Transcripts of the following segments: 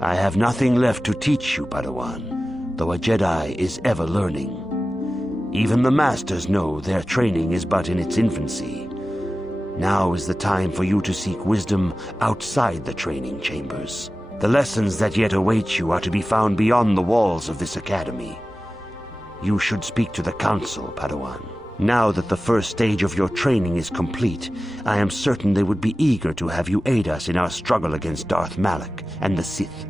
I have nothing left to teach you, Padawan, though a Jedi is ever learning. Even the Masters know their training is but in its infancy. Now is the time for you to seek wisdom outside the training chambers. The lessons that yet await you are to be found beyond the walls of this academy. You should speak to the Council, Padawan. Now that the first stage of your training is complete, I am certain they would be eager to have you aid us in our struggle against Darth Malak and the Sith.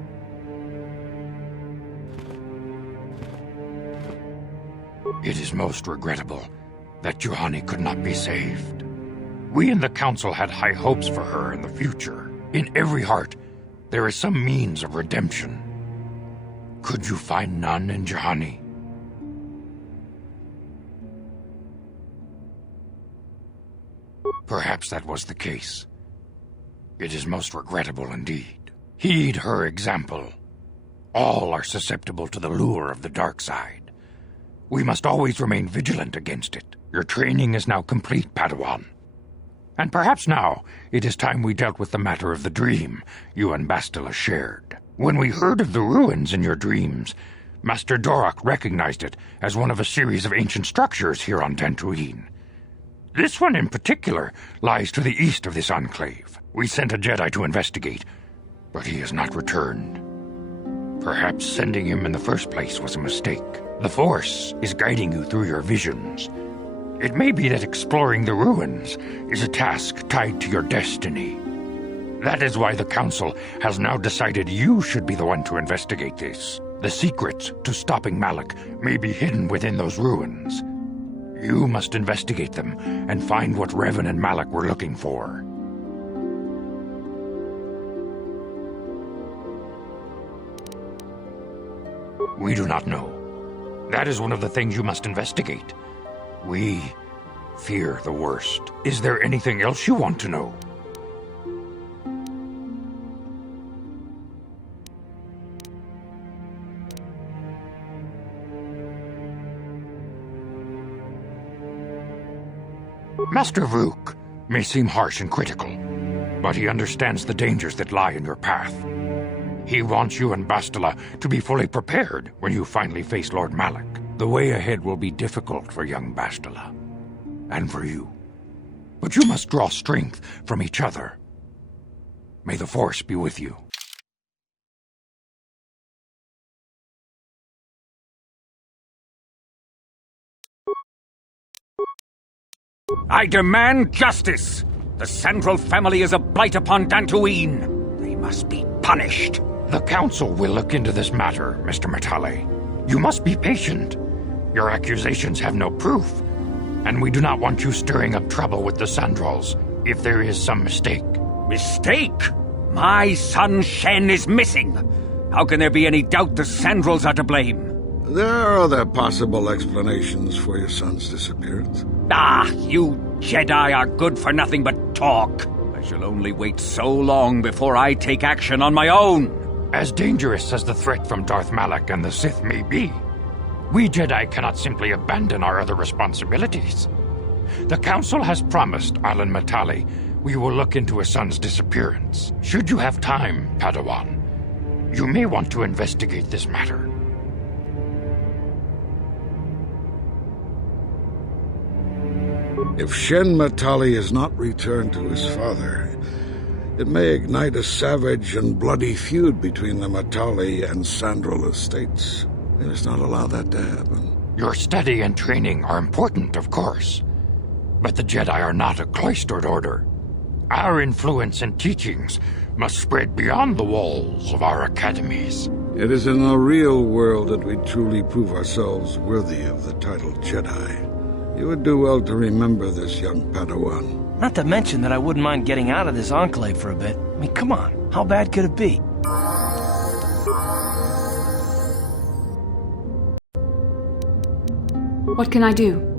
It is most regrettable that Juhani could not be saved. We in the Council had high hopes for her in the future. In every heart, there is some means of redemption. Could you find none in Juhani? Perhaps that was the case. It is most regrettable indeed. Heed her example. All are susceptible to the lure of the dark side. We must always remain vigilant against it. Your training is now complete, Padawan. And perhaps now it is time we dealt with the matter of the dream you and Bastila shared. When we heard of the ruins in your dreams, Master Dorak recognized it as one of a series of ancient structures here on Dantooine. This one in particular lies to the east of this enclave. We sent a Jedi to investigate, but he has not returned. Perhaps sending him in the first place was a mistake. The Force is guiding you through your visions. It may be that exploring the ruins is a task tied to your destiny. That is why the Council has now decided you should be the one to investigate this. The secrets to stopping Malak may be hidden within those ruins. You must investigate them and find what Revan and Malak were looking for. We do not know. That is one of the things you must investigate. We fear the worst. Is there anything else you want to know? Master Vrook may seem harsh and critical, but he understands the dangers that lie in your path. He wants you and Bastila to be fully prepared when you finally face Lord Malak. The way ahead will be difficult for young Bastila, and for you. But you must draw strength from each other. May the Force be with you. I demand justice! The Sandral family is a blight upon Dantooine. They must be punished. The Council will look into this matter, Mr. Matale. You must be patient. Your accusations have no proof, and we do not want you stirring up trouble with the Sandrals if there is some mistake. Mistake? My son Shen is missing. How can there be any doubt the Sandrals are to blame? There are other possible explanations for your son's disappearance. Ah, you Jedi are good for nothing but talk. I shall only wait so long before I take action on my own. As dangerous as the threat from Darth Malak and the Sith may be, we Jedi cannot simply abandon our other responsibilities. The Council has promised Alan Matale we will look into his son's disappearance. Should you have time, Padawan, you may want to investigate this matter. If Shen Matale is not returned to his father, it may ignite a savage and bloody feud between the Matale and Sandral estates. We must not allow that to happen. Your study and training are important, of course, but the Jedi are not a cloistered order. Our influence and teachings must spread beyond the walls of our academies. It is in the real world that we truly prove ourselves worthy of the title Jedi. You would do well to remember this, young Padawan. Not to mention that I wouldn't mind getting out of this enclave for a bit. I mean, come on, how bad could it be? What can I do?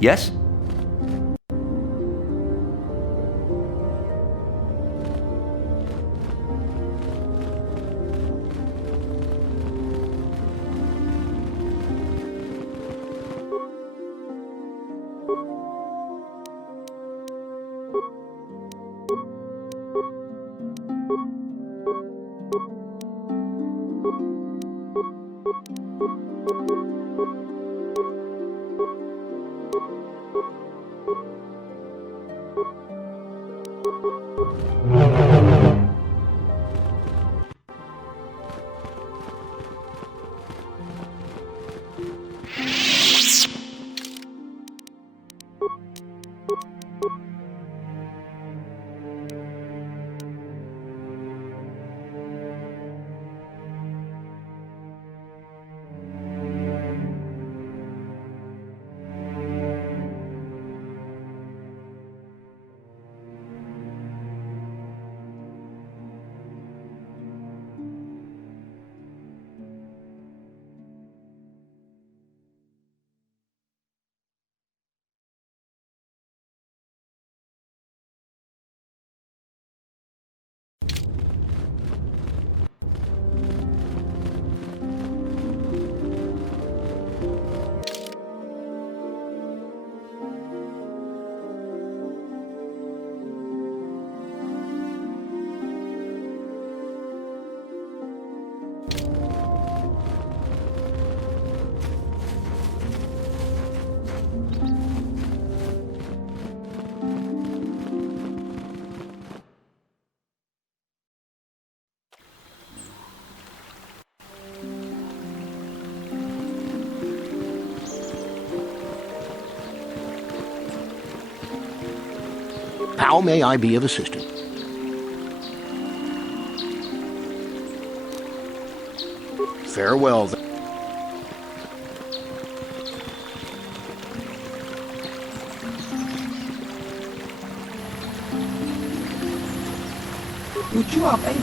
Yes? How may I be of assistance? Farewell, then. Would you have any...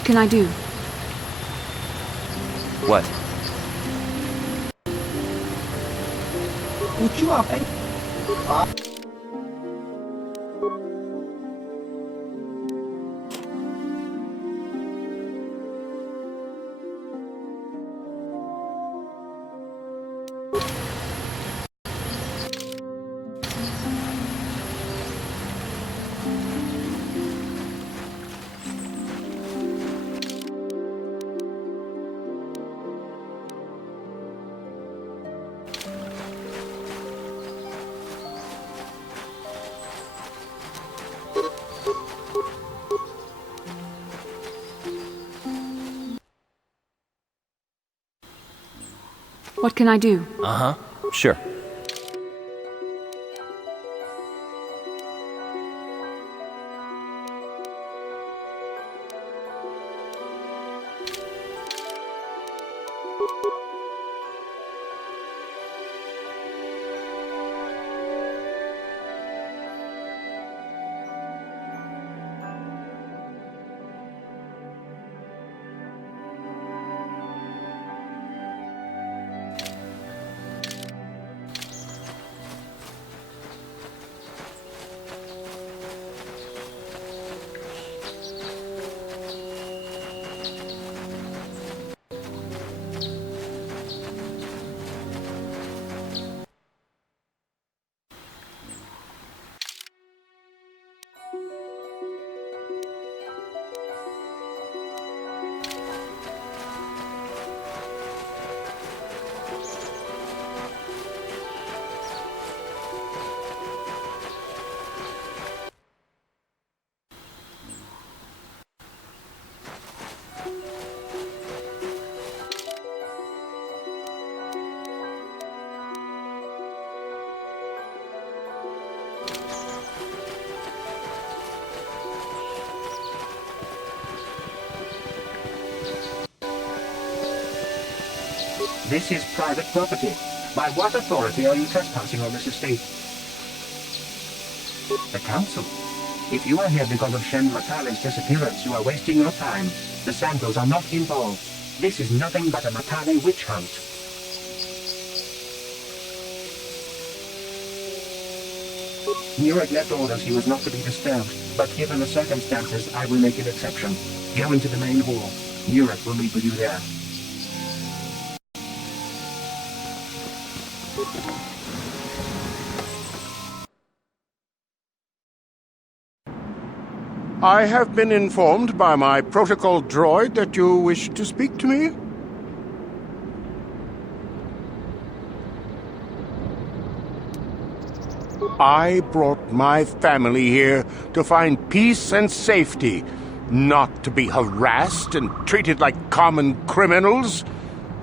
What can I do? What? Would you have any... What can I do? Uh-huh. Sure. This is private property. By what authority are you trespassing on this estate? The Council. If you are here because of Shen Matale's disappearance, you are wasting your time. The Sandrals are not involved. This is nothing but a Matale witch hunt. Nurek left orders he was not to be disturbed, but given the circumstances, I will make an exception. Go into the main hall. Nurek will meet with you there. I have been informed by my protocol droid that you wish to speak to me. I brought my family here to find peace and safety, not to be harassed and treated like common criminals.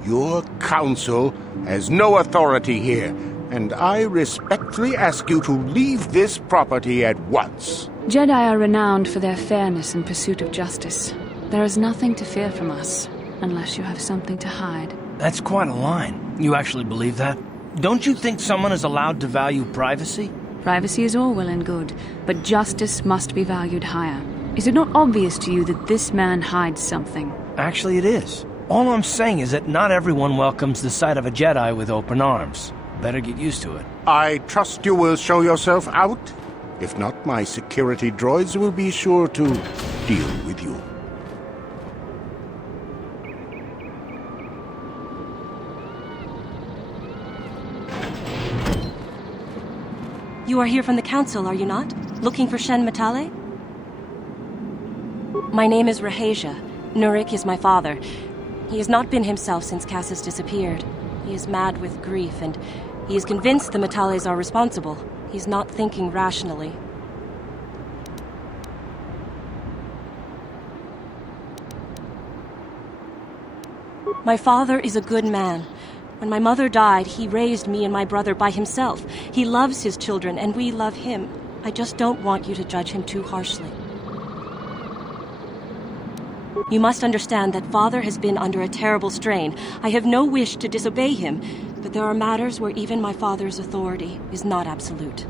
Your council has no authority here, and I respectfully ask you to leave this property at once. Jedi are renowned for their fairness and pursuit of justice. There is nothing to fear from us, unless you have something to hide. That's quite a line. You actually believe that? Don't you think someone is allowed to value privacy? Privacy is all well and good, but justice must be valued higher. Is it not obvious to you that this man hides something? Actually, it is. All I'm saying is that not everyone welcomes the sight of a Jedi with open arms. Better get used to it. I trust you will show yourself out. If not, my security droids will be sure to deal with you. You are here from the Council, are you not? Looking for Shen Matale? My name is Rahasia. Nurek is my father. He has not been himself since Cassius disappeared. He is mad with grief, and he is convinced the Matales are responsible. He's not thinking rationally. My father is a good man. When my mother died, he raised me and my brother by himself. He loves his children, and we love him. I just don't want you to judge him too harshly. You must understand that Father has been under a terrible strain. I have no wish to disobey him, but there are matters where even my father's authority is not absolute.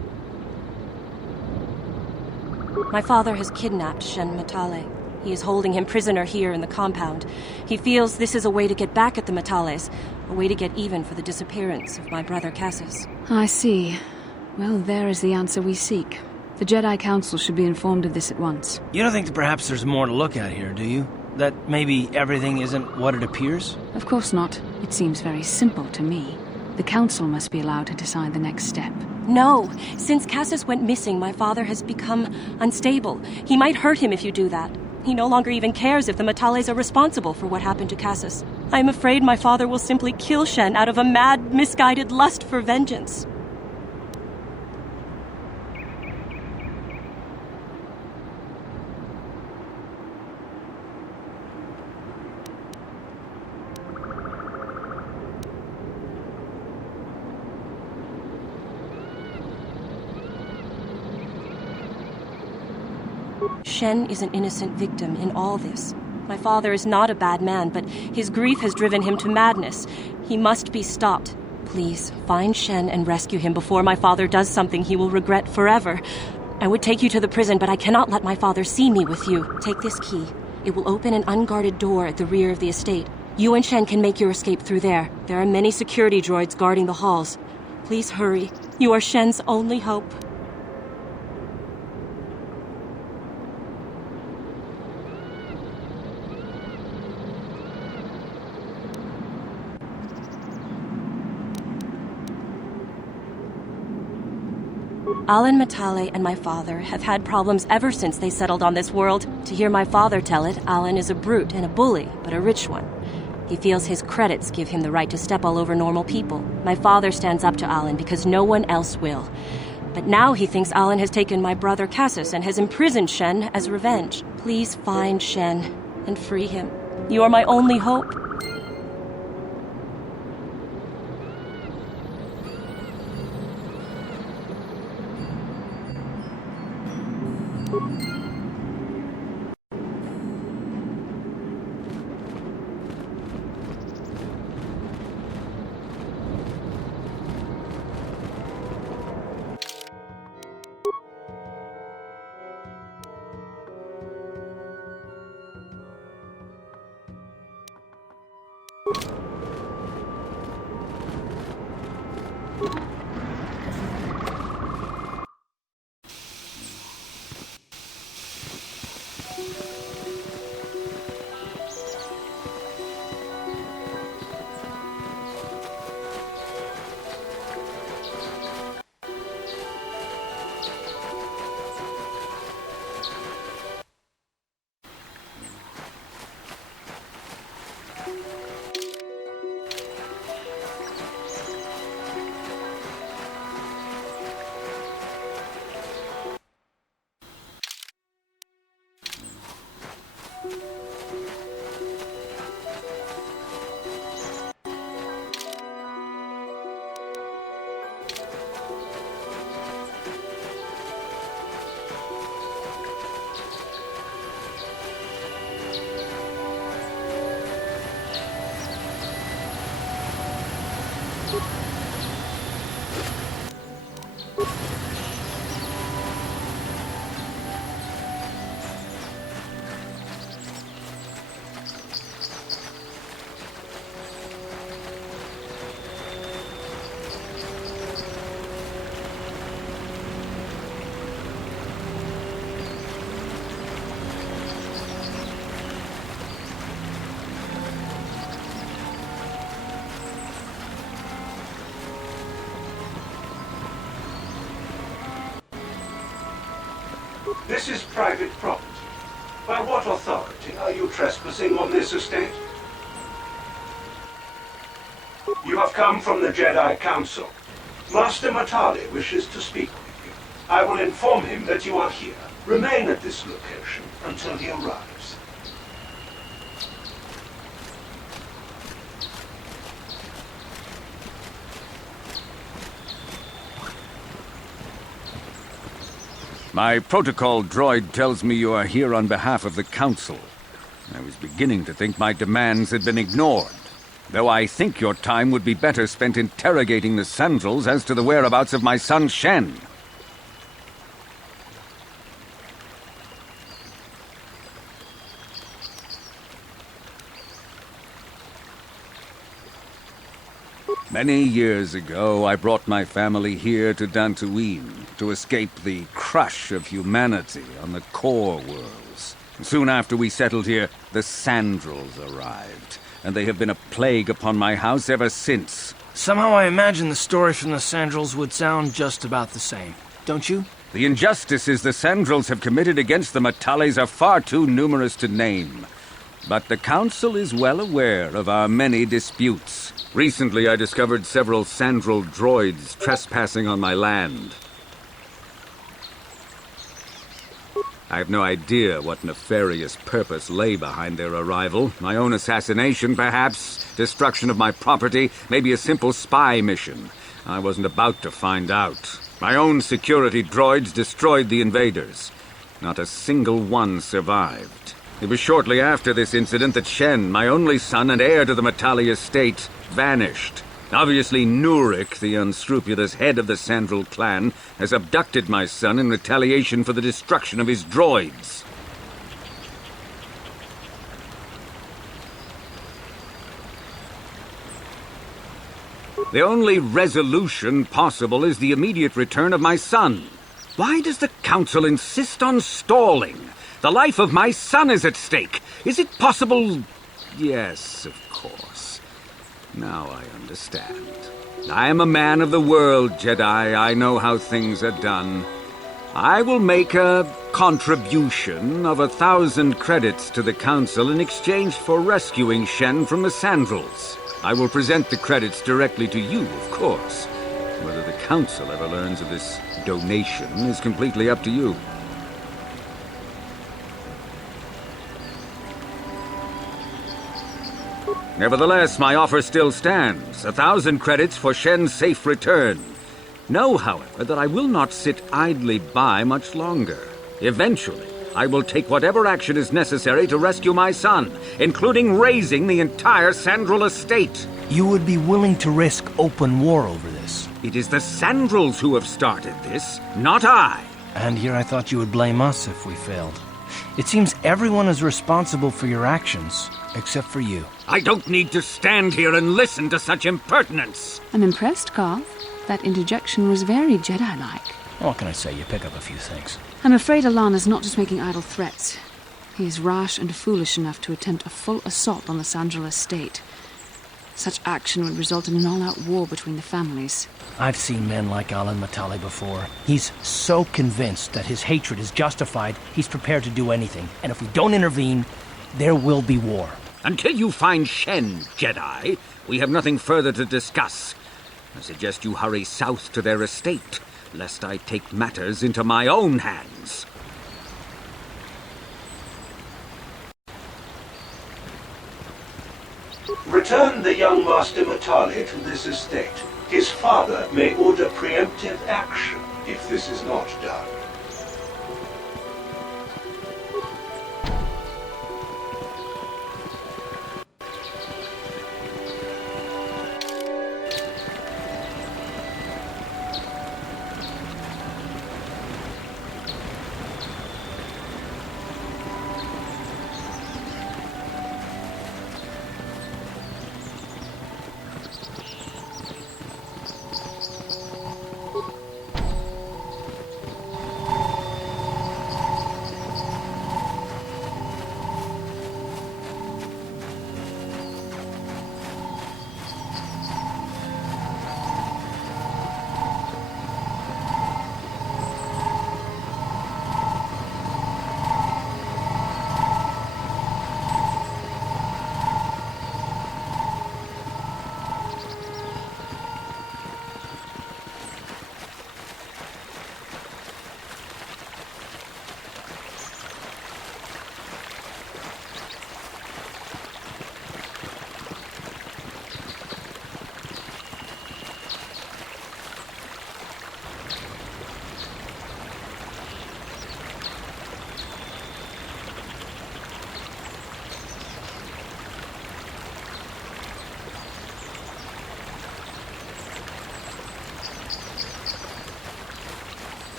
My father has kidnapped Shen Matale. He is holding him prisoner here in the compound. He feels this is a way to get back at the Matales, a way to get even for the disappearance of my brother Cassius. I see. Well, there is the answer we seek. The Jedi Council should be informed of this at once. You don't think that perhaps there's more to look at here, do you? That maybe everything isn't what it appears? Of course not. It seems very simple to me. The Council must be allowed to decide the next step. No. Since Cassius went missing, my father has become unstable. He might hurt him if you do that. He no longer even cares if the Matales are responsible for what happened to Cassius. I am afraid my father will simply kill Shen out of a mad, misguided lust for vengeance. Shen is an innocent victim in all this. My father is not a bad man, but his grief has driven him to madness. He must be stopped. Please, find Shen and rescue him before my father does something he will regret forever. I would take you to the prison, but I cannot let my father see me with you. Take this key. It will open an unguarded door at the rear of the estate. You and Shen can make your escape through there. There are many security droids guarding the halls. Please hurry. You are Shen's only hope. Alan Matale and my father have had problems ever since they settled on this world. To hear my father tell it, Alan is a brute and a bully, but a rich one. He feels his credits give him the right to step all over normal people. My father stands up to Alan because no one else will. But now he thinks Alan has taken my brother Cassius and has imprisoned Shen as revenge. Please find Shen and free him. You are my only hope. This is private property. By what authority are you trespassing on this estate? You have come from the Jedi Council. Master Matale wishes to speak with you. I will inform him that you are here. Remain at this location until he arrives. My protocol droid tells me you are here on behalf of the Council. I was beginning to think my demands had been ignored, though I think your time would be better spent interrogating the Sandrals as to the whereabouts of my son Shen. Many years ago, I brought my family here to Dantooine to escape the crush of humanity on the core worlds. Soon after we settled here, the Sandrals arrived, and they have been a plague upon my house ever since. Somehow I imagine the story from the Sandrals would sound just about the same, don't you? The injustices the Sandrals have committed against the Matales are far too numerous to name. But the Council is well aware of our many disputes. Recently, I discovered several Sandral droids trespassing on my land. I have no idea what nefarious purpose lay behind their arrival. My own assassination, perhaps, destruction of my property, maybe a simple spy mission. I wasn't about to find out. My own security droids destroyed the invaders. Not a single one survived. It was shortly after this incident that Shen, my only son and heir to the Matale estate, vanished. Obviously, Nurik, the unscrupulous head of the Sandral clan, has abducted my son in retaliation for the destruction of his droids. The only resolution possible is the immediate return of my son. Why does the Council insist on stalling? The life of my son is at stake. Is it possible? Yes, of course. Now I understand. I am a man of the world, Jedi. I know how things are done. I will make a contribution of 1,000 credits to the Council in exchange for rescuing Shen from the Sandrals. I will present the credits directly to you, of course. Whether the Council ever learns of this donation is completely up to you. Nevertheless, my offer still stands. 1,000 credits for Shen's safe return. Know, however, that I will not sit idly by much longer. Eventually, I will take whatever action is necessary to rescue my son, including raising the entire Sandral estate. You would be willing to risk open war over this? It is the Sandrals who have started this, not I. And here I thought you would blame us if we failed. It seems everyone is responsible for your actions, except for you. I don't need to stand here and listen to such impertinence. I'm impressed, Garth. That interjection was very Jedi-like. What can I say? You pick up a few things. I'm afraid Alana's not just making idle threats. He is rash and foolish enough to attempt a full assault on the Sandral estate. Such action would result in an all-out war between the families. I've seen men like Alan Matale before. He's so convinced that his hatred is justified, he's prepared to do anything. And if we don't intervene, there will be war. Until you find Shen, Jedi, we have nothing further to discuss. I suggest you hurry south to their estate, lest I take matters into my own hands. Return the young Master Matale to this estate. His father may order preemptive action if this is not done.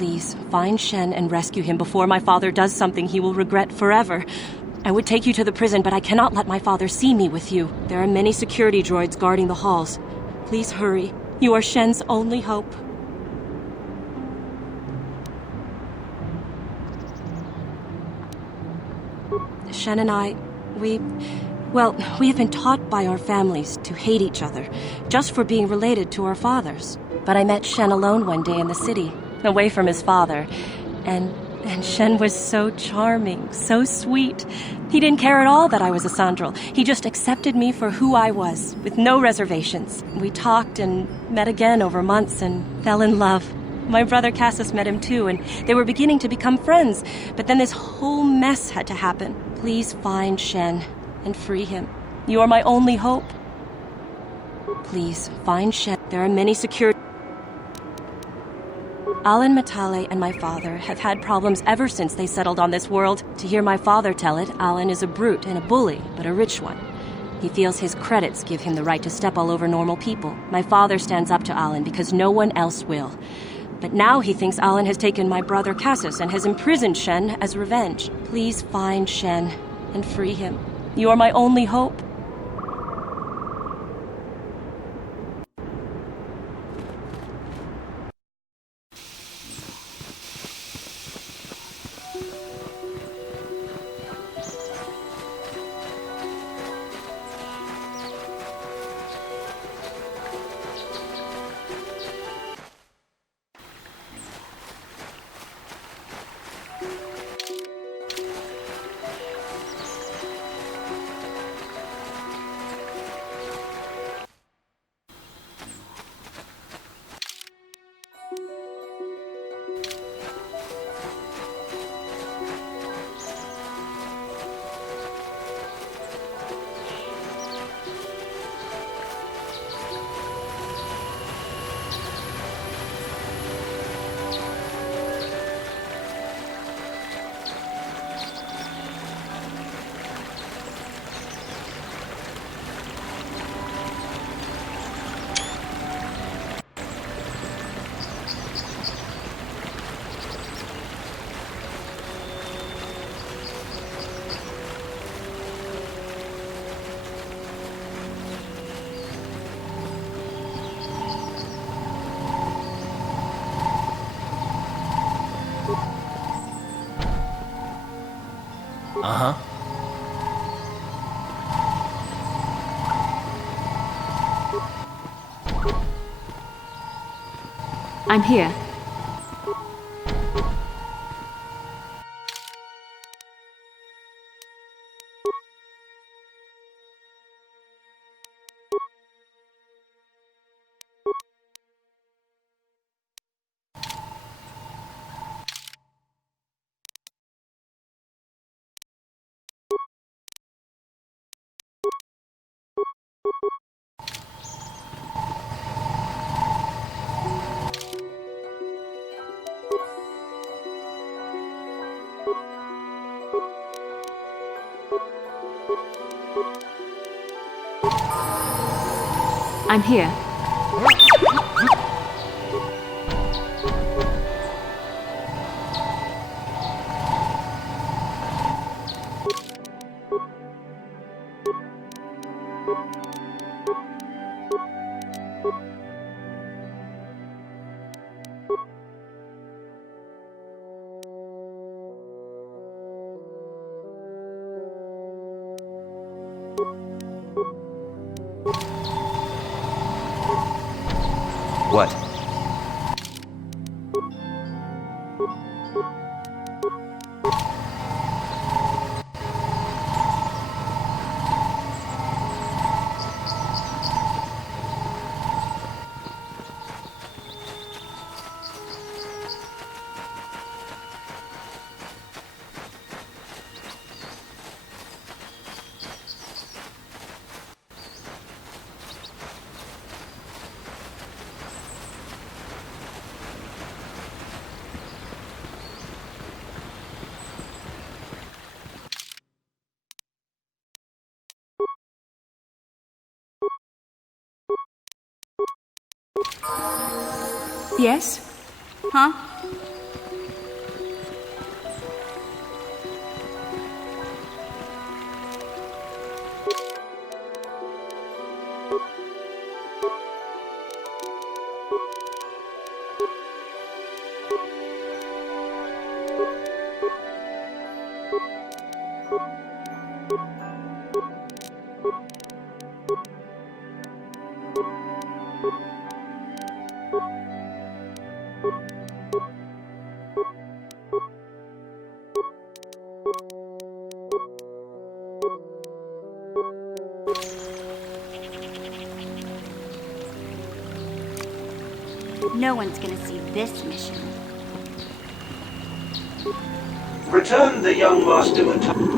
Please, find Shen and rescue him before my father does something he will regret forever. I would take you to the prison, but I cannot let my father see me with you. There are many security droids guarding the halls. Please hurry. You are Shen's only hope. Shen and I, we have been taught by our families to hate each other, just for being related to our fathers. But I met Shen alone one day in the city, away from his father, and Shen was so charming, so sweet. He didn't care at all that I was a Sandral. He just accepted me for who I was, with no reservations. We talked and met again over months and fell in love. My brother Cassius met him too, and they were beginning to become friends. But then this whole mess had to happen. Please find Shen and free him. You are my only hope. Please, find Shen. There are many security... Alan Matale and my father have had problems ever since they settled on this world. To hear my father tell it, Alan is a brute and a bully, but a rich one. He feels his credits give him the right to step all over normal people. My father stands up to Alan because no one else will. But now he thinks Alan has taken my brother Cassius and has imprisoned Shen as revenge. Please find Shen and free him. You are my only hope. Uh-huh. I'm here. I'm here. What? Yes? Huh? No one's gonna see this mission. Return the young Master Matale.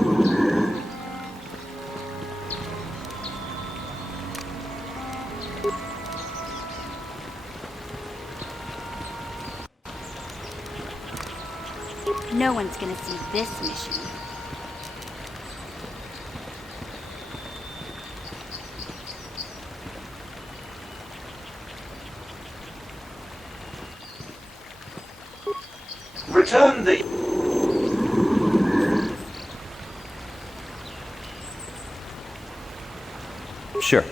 No one's gonna see this mission. Return the... Sure.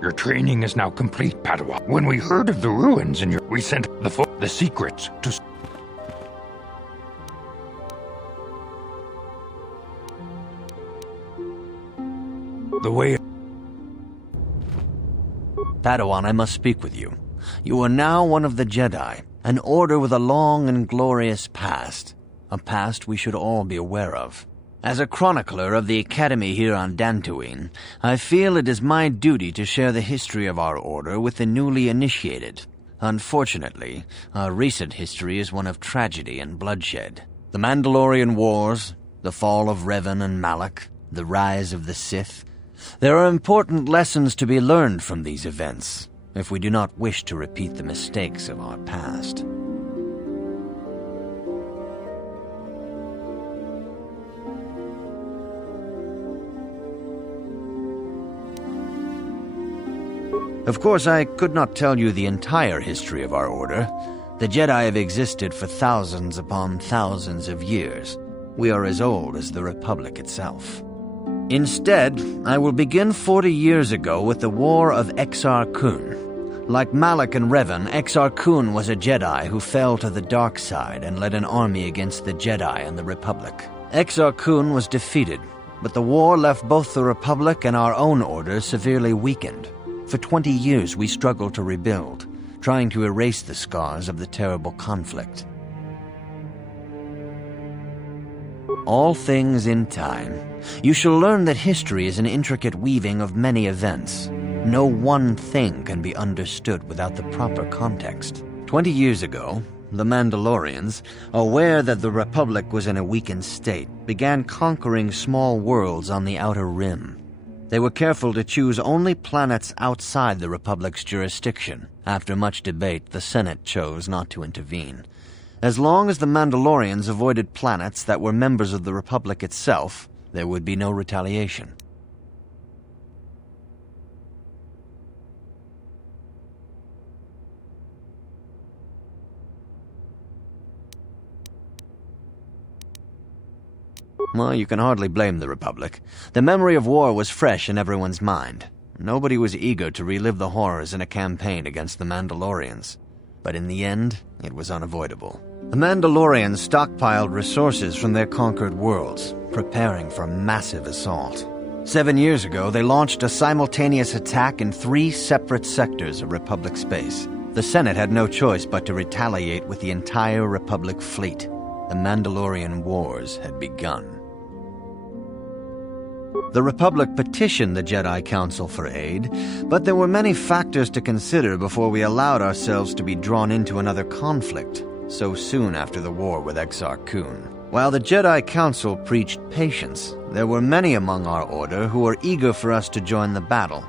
Your training is now complete, Padawan. When we heard of the ruins in we sent the secrets to... The way... Padawan, I must speak with you. You are now one of the Jedi, an order with a long and glorious past. A past we should all be aware of. As a chronicler of the Academy here on Dantooine, I feel it is my duty to share the history of our order with the newly initiated. Unfortunately, our recent history is one of tragedy and bloodshed. The Mandalorian Wars, the fall of Revan and Malak, the rise of the Sith. There are important lessons to be learned from these events, if we do not wish to repeat the mistakes of our past. Of course, I could not tell you the entire history of our order. The Jedi have existed for thousands upon thousands of years. We are as old as the Republic itself. Instead, I will begin 40 years ago with the War of Exar Kun. Like Malak and Revan, Exar Kun was a Jedi who fell to the dark side and led an army against the Jedi and the Republic. Exar Kun was defeated, but the war left both the Republic and our own order severely weakened. For 20 years we struggled to rebuild, trying to erase the scars of the terrible conflict. All things in time. You shall learn that history is an intricate weaving of many events. No one thing can be understood without the proper context. 20 years ago, the Mandalorians, aware that the Republic was in a weakened state, began conquering small worlds on the Outer Rim. They were careful to choose only planets outside the Republic's jurisdiction. After much debate, the Senate chose not to intervene. As long as the Mandalorians avoided planets that were members of the Republic itself, there would be no retaliation. Well, you can hardly blame the Republic. The memory of war was fresh in everyone's mind. Nobody was eager to relive the horrors in a campaign against the Mandalorians. But in the end, it was unavoidable. The Mandalorians stockpiled resources from their conquered worlds, preparing for a massive assault. 7 years ago, they launched a simultaneous attack in 3 separate sectors of Republic space. The Senate had no choice but to retaliate with the entire Republic fleet. The Mandalorian Wars had begun. The Republic petitioned the Jedi Council for aid, but there were many factors to consider before we allowed ourselves to be drawn into another conflict, so soon after the war with Exar Kun. While the Jedi Council preached patience, there were many among our order who were eager for us to join the battle.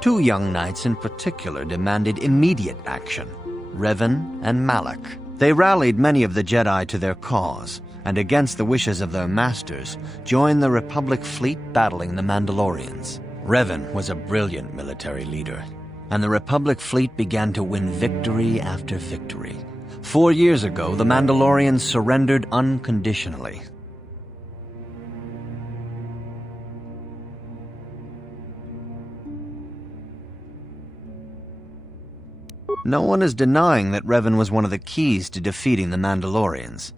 2 young knights in particular demanded immediate action, Revan and Malak. They rallied many of the Jedi to their cause, and against the wishes of their masters, joined the Republic fleet battling the Mandalorians. Revan was a brilliant military leader, and the Republic fleet began to win victory after victory. 4 years ago, the Mandalorians surrendered unconditionally. No one is denying that Revan was one of the keys to defeating the Mandalorians.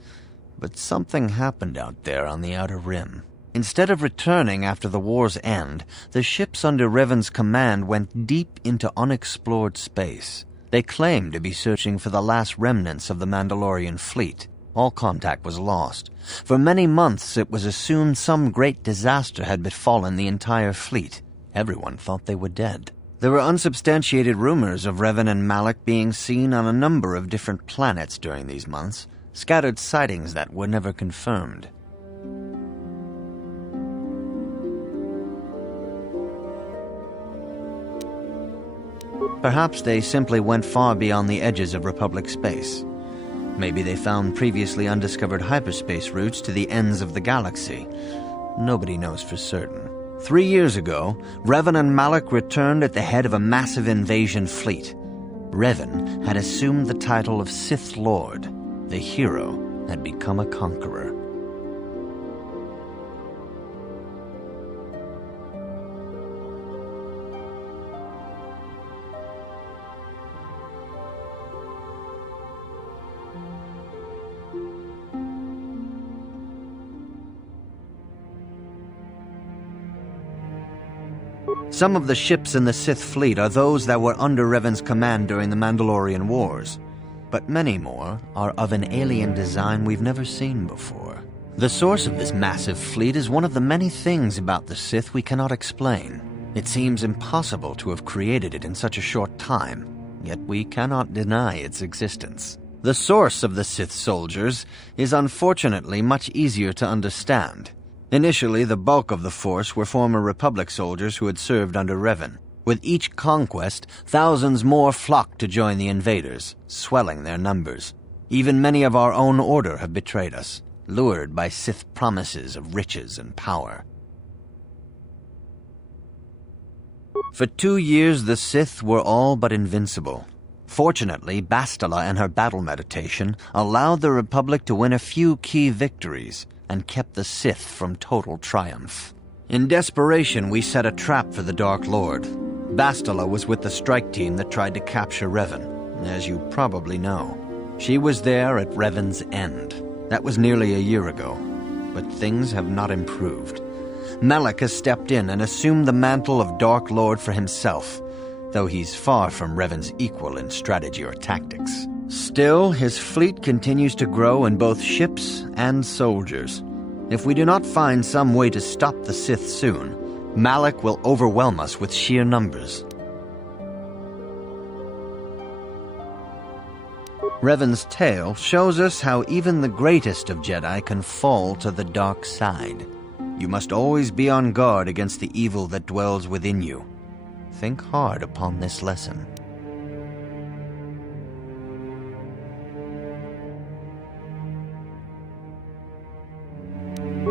But something happened out there on the Outer Rim. Instead of returning after the war's end, the ships under Revan's command went deep into unexplored space. They claimed to be searching for the last remnants of the Mandalorian fleet. All contact was lost. For many months it was assumed some great disaster had befallen the entire fleet. Everyone thought they were dead. There were unsubstantiated rumors of Revan and Malak being seen on a number of different planets during these months, scattered sightings that were never confirmed. Perhaps they simply went far beyond the edges of Republic space. Maybe they found previously undiscovered hyperspace routes to the ends of the galaxy. Nobody knows for certain. 3 years ago, Revan and Malak returned at the head of a massive invasion fleet. Revan had assumed the title of Sith Lord. The hero had become a conqueror. Some of the ships in the Sith fleet are those that were under Revan's command during the Mandalorian Wars, but many more are of an alien design we've never seen before. The source of this massive fleet is one of the many things about the Sith we cannot explain. It seems impossible to have created it in such a short time, yet we cannot deny its existence. The source of the Sith soldiers is unfortunately much easier to understand. Initially, the bulk of the force were former Republic soldiers who had served under Revan. With each conquest, thousands more flocked to join the invaders, swelling their numbers. Even many of our own order have betrayed us, lured by Sith promises of riches and power. For 2 years, the Sith were all but invincible. Fortunately, Bastila and her battle meditation allowed the Republic to win a few key victories, and kept the Sith from total triumph. In desperation, we set a trap for the Dark Lord. Bastila was with the strike team that tried to capture Revan, as you probably know. She was there at Revan's end. That was nearly a year ago, but things have not improved. Malak has stepped in and assumed the mantle of Dark Lord for himself, though he's far from Revan's equal in strategy or tactics. Still, his fleet continues to grow in both ships and soldiers. If we do not find some way to stop the Sith soon, Malak will overwhelm us with sheer numbers. Revan's tale shows us how even the greatest of Jedi can fall to the dark side. You must always be on guard against the evil that dwells within you. Think hard upon this lesson.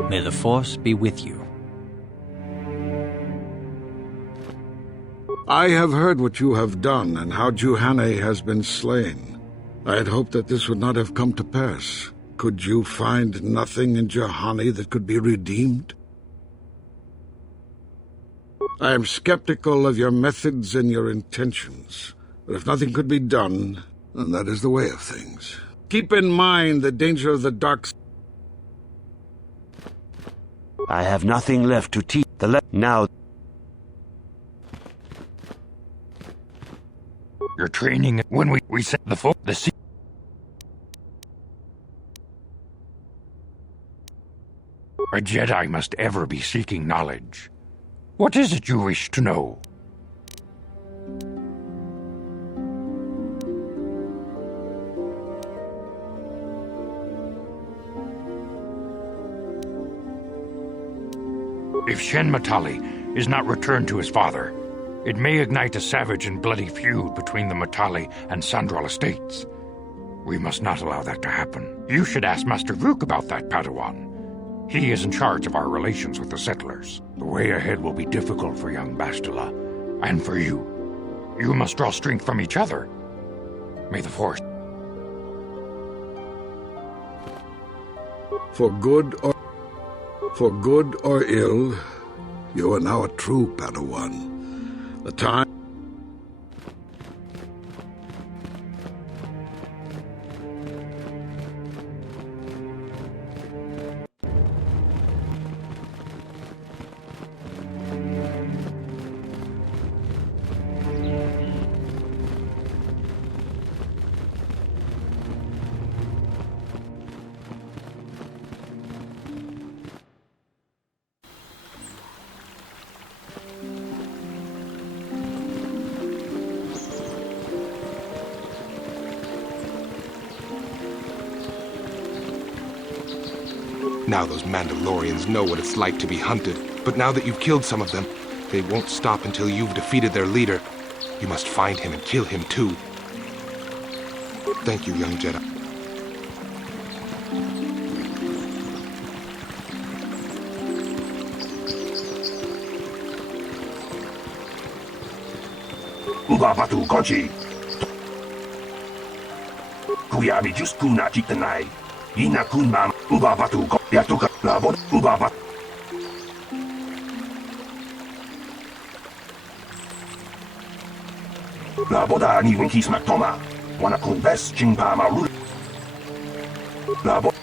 May the Force be with you. I have heard what you have done and how Juhane has been slain. I had hoped that this would not have come to pass. Could you find nothing in Juhane that could be redeemed? I am skeptical of your methods and your intentions, but if nothing could be done, then that is the way of things. Keep in mind the danger of the dark side. I have nothing left to teach now. Your training when we set the sea. A Jedi must ever be seeking knowledge. What is it you wish to know? If Shen Matale is not returned to his father, it may ignite a savage and bloody feud between the Matale and Sandral estates. We must not allow that to happen. You should ask Master Vuk about that, Padawan. He is in charge of our relations with the settlers. The way ahead will be difficult for young Bastila, and for you. You must draw strength from each other. May the Force... For good or ill, you are now a true Padawan. The time... Now those Mandalorians know what it's like to be hunted, but now that you've killed some of them, they won't stop until you've defeated their leader. You must find him and kill him too. Thank you, young Jedi. Ubabatu Kochi. Kuyabi Juskuna Chitanai. Ina Kunbam Ubabatu Yatuka Labot Ubabat. Laboda ni Winkis Matoma. Wanna Kunves Chingpa Maru. Labot.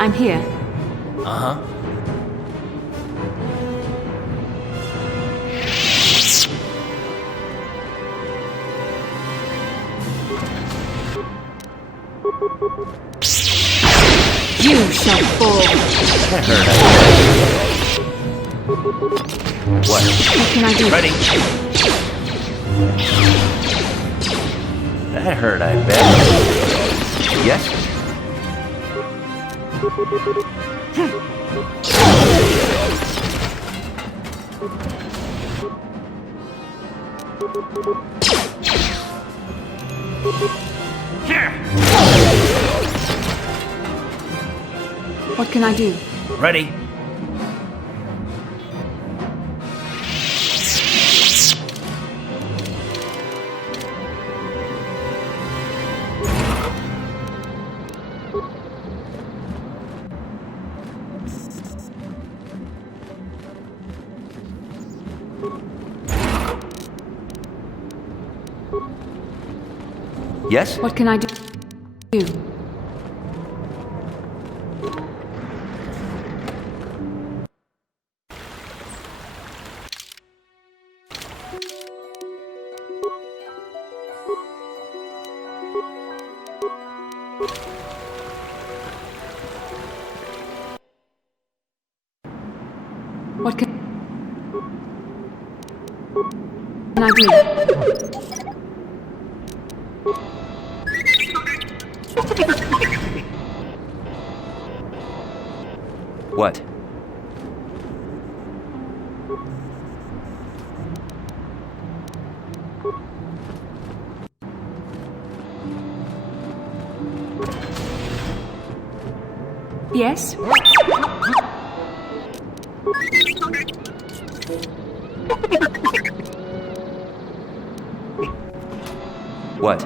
I'm here. Uh-huh. You shall fall. What? What can I do? Ready. That hurt, I bet. Yes? What can I do? Ready. Yes? What can I do? You. What can I do? What? Yes? What?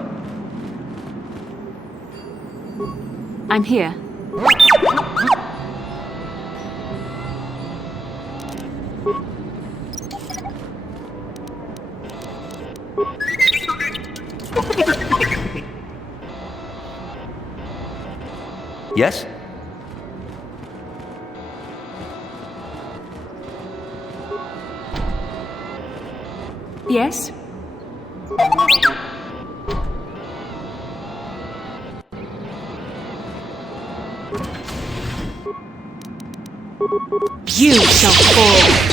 I'm here. Yes? Yes? You shall fall.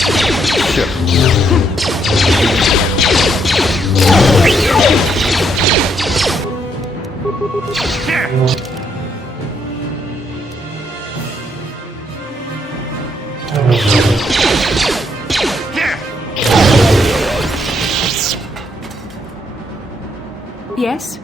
Yes?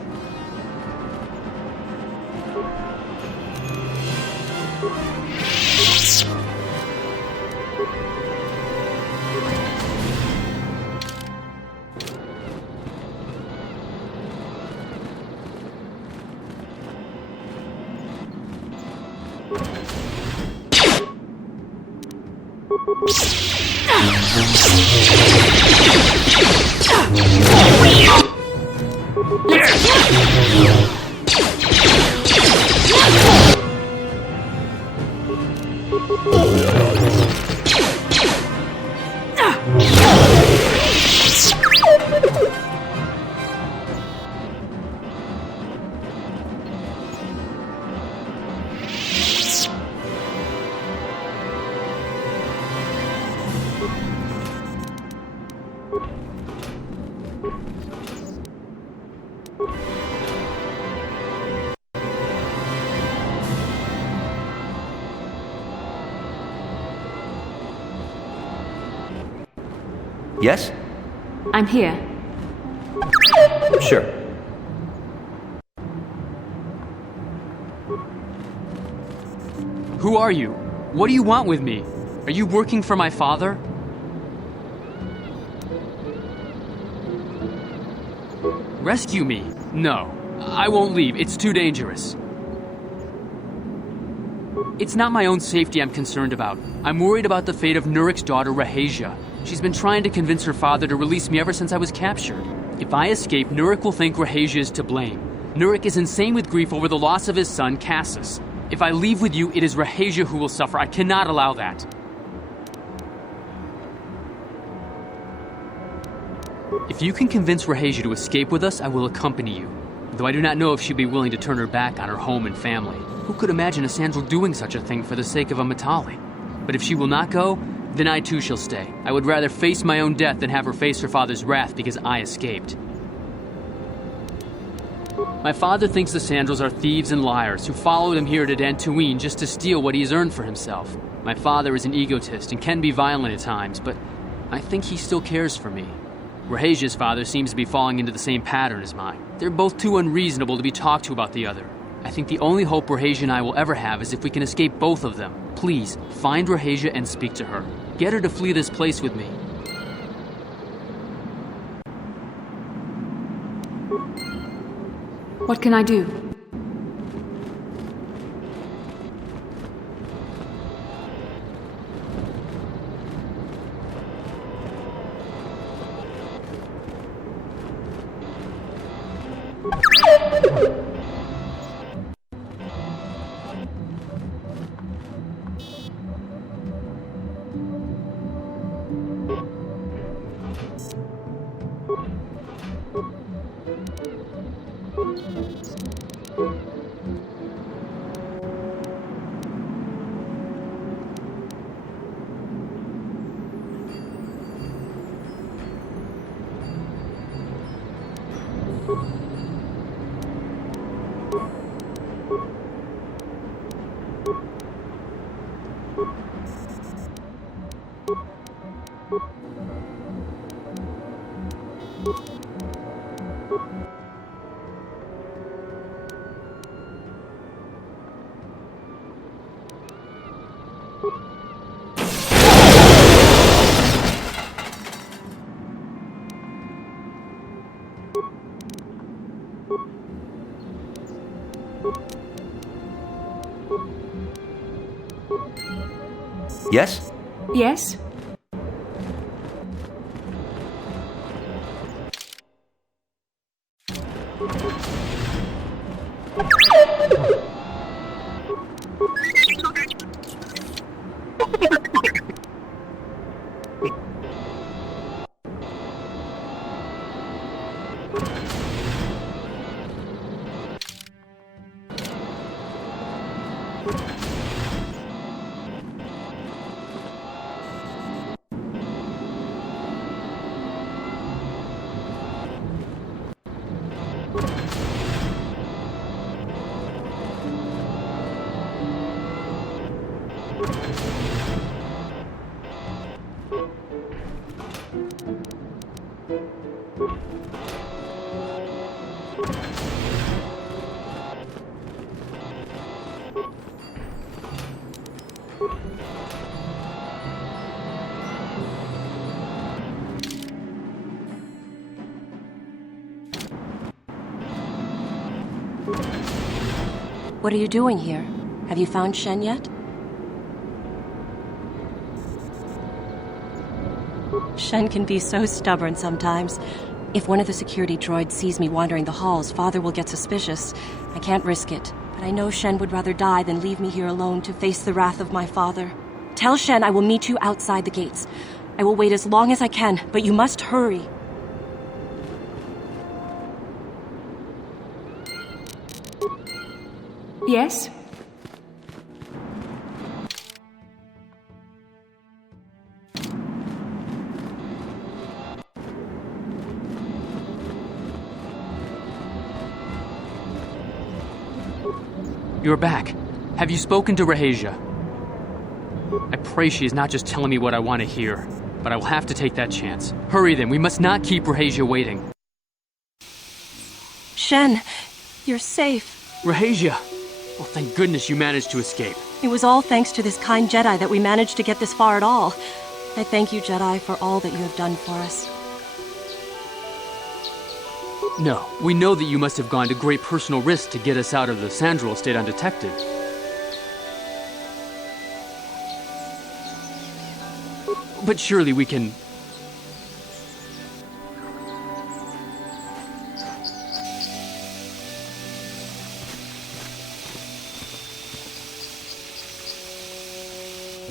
Yes? I'm here. Sure. Who are you? What do you want with me? Are you working for my father? Rescue me? No. I won't leave. It's too dangerous. It's not my own safety I'm concerned about. I'm worried about the fate of Nurik's daughter, Rahasia. She's been trying to convince her father to release me ever since I was captured. If I escape, Nurik will think Rahasia is to blame. Nurik is insane with grief over the loss of his son, Cassus. If I leave with you, it is Rahasia who will suffer. I cannot allow that. If you can convince Rahasia to escape with us, I will accompany you. Though I do not know if she'd be willing to turn her back on her home and family. Who could imagine a Sandral doing such a thing for the sake of a Matale? But if she will not go, then I too shall stay. I would rather face my own death than have her face her father's wrath because I escaped. My father thinks the Sandrals are thieves and liars who followed him here to Dantooine just to steal what he has earned for himself. My father is an egotist and can be violent at times, but I think he still cares for me. Rahasia's father seems to be falling into the same pattern as mine. They're both too unreasonable to be talked to about the other. I think the only hope Rahasia and I will ever have is if we can escape both of them. Please, find Rahasia and speak to her. Get her to flee this place with me. What can I do? Yes? Yes? What are you doing here? Have you found Shen yet? Shen can be so stubborn sometimes. If one of the security droids sees me wandering the halls, Father will get suspicious. I can't risk it, but I know Shen would rather die than leave me here alone to face the wrath of my father. Tell Shen I will meet you outside the gates. I will wait as long as I can, but you must hurry. Yes? You're back. Have you spoken to Rahasia? I pray she is not just telling me what I want to hear, but I will have to take that chance. Hurry then, we must not keep Rahasia waiting. Shen, you're safe. Rahasia! Well, thank goodness you managed to escape. It was all thanks to this kind Jedi that we managed to get this far at all. I thank you, Jedi, for all that you have done for us. No, we know that you must have gone to great personal risk to get us out of the Sandral estate undetected. But surely we can...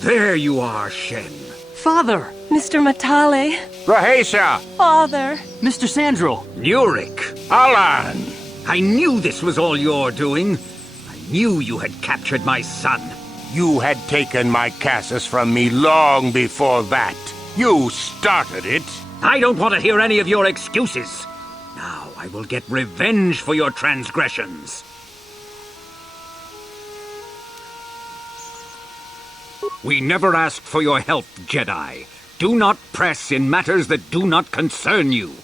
There you are, Shen. Father! Mr. Matale. Rahasia! Father! Mr. Sandral! Nurik! Alan! I knew this was all your doing. I knew you had captured my son. You had taken my Cassus from me long before that. You started it. I don't want to hear any of your excuses. Now I will get revenge for your transgressions. We never asked for your help, Jedi. Do not press in matters that do not concern you.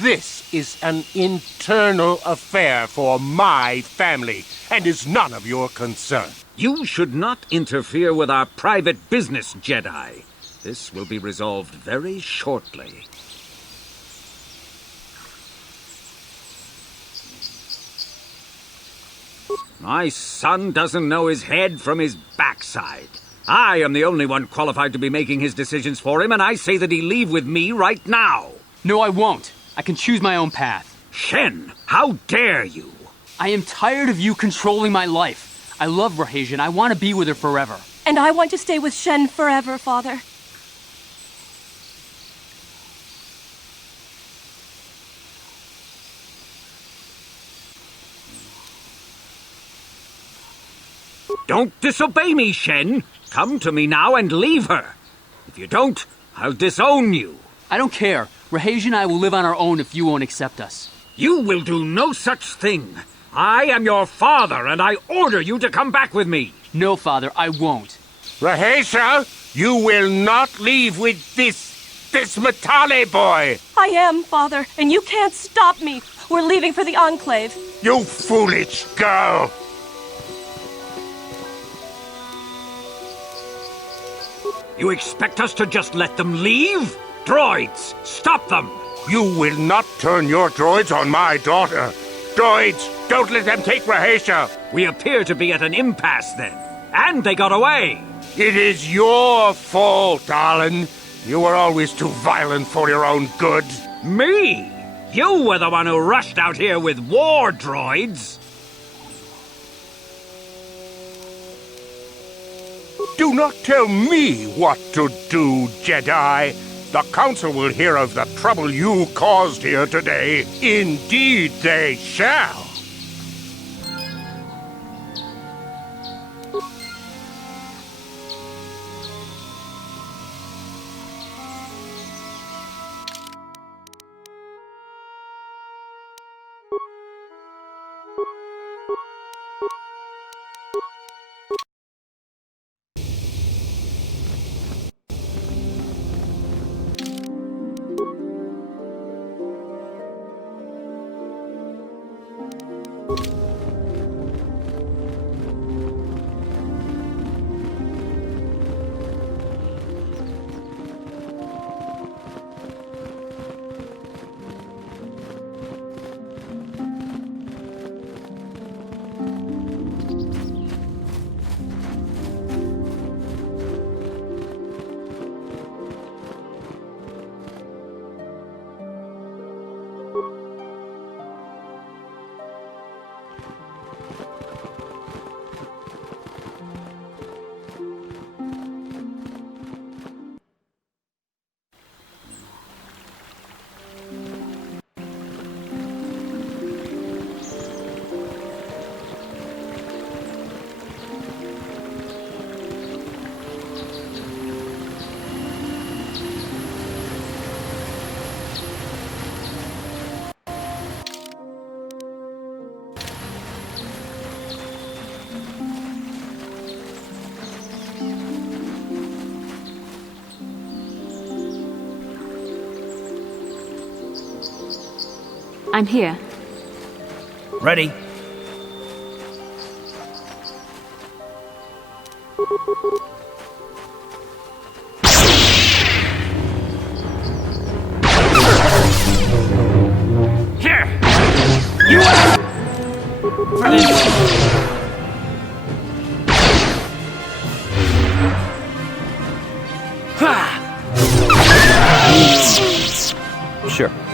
This is an internal affair for my family, and is none of your concern. You should not interfere with our private business, Jedi. This will be resolved very shortly. My son doesn't know his head from his backside. I am the only one qualified to be making his decisions for him, and I say that he leave with me right now. No, I won't. I can choose my own path. Shen, how dare you? I am tired of you controlling my life. I love Rahasia, and I want to be with her forever. And I want to stay with Shen forever, Father. Don't disobey me, Shen. Come to me now and leave her. If you don't, I'll disown you. I don't care. Rahasia and I will live on our own if you won't accept us. You will do no such thing. I am your father, and I order you to come back with me. No, Father, I won't. Rahasia, you will not leave with this this Matale boy! I am, Father, and you can't stop me. We're leaving for the Enclave. You foolish girl! You expect us to just let them leave? Droids, stop them! You will not turn your droids on my daughter. Droids, don't let them take Rahetia. We appear to be at an impasse then. And they got away. It is your fault, Alan. You were always too violent for your own good. Me? You were the one who rushed out here with war droids. Do not tell me what to do, Jedi. The Council will hear of the trouble you caused here today. Indeed they shall. I'm here. Ready. Here! You for this! Sure.